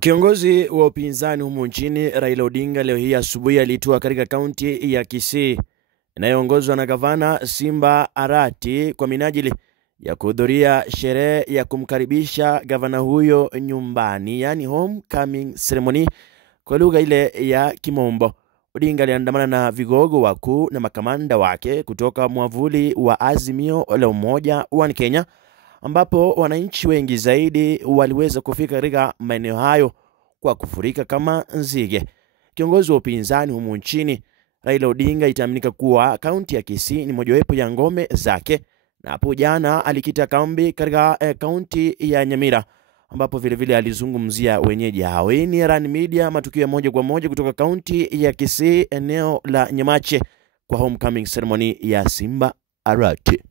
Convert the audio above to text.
Kiongozi wa upinzani humu nchini Raila Odinga leo hii asubuhi alitua katika kaunti ya Kisii inayoongozwa na gavana Simba Arati kwa minajili ya kuhudhuria sherehe ya kumkaribisha gavana huyo nyumbani, yani homecoming ceremony kwa lugha ile ya Kimombo. Odinga aliandamana na vigogo wakuu na makamanda wake kutoka mwavuli wa Azimio la Umoja One Kenya, ambapo wananchi wengi zaidi waliweza kufika katika maeneo hayo kwa kufurika kama nzige. Kiongozi wa upinzani humu nchini Raila Odinga itaaminika kuwa kaunti ya Kisii ni mojawapo ya ngome zake, na hapo jana alikita kambi katika kaunti ya Nyamira, ambapo vile alizungumzia wenyeji hao. Hii ni Run Media, matukio moja kwa moja kutoka kaunti ya Kisii, eneo la Nyamache, kwa homecoming ceremony ya Simba Arati.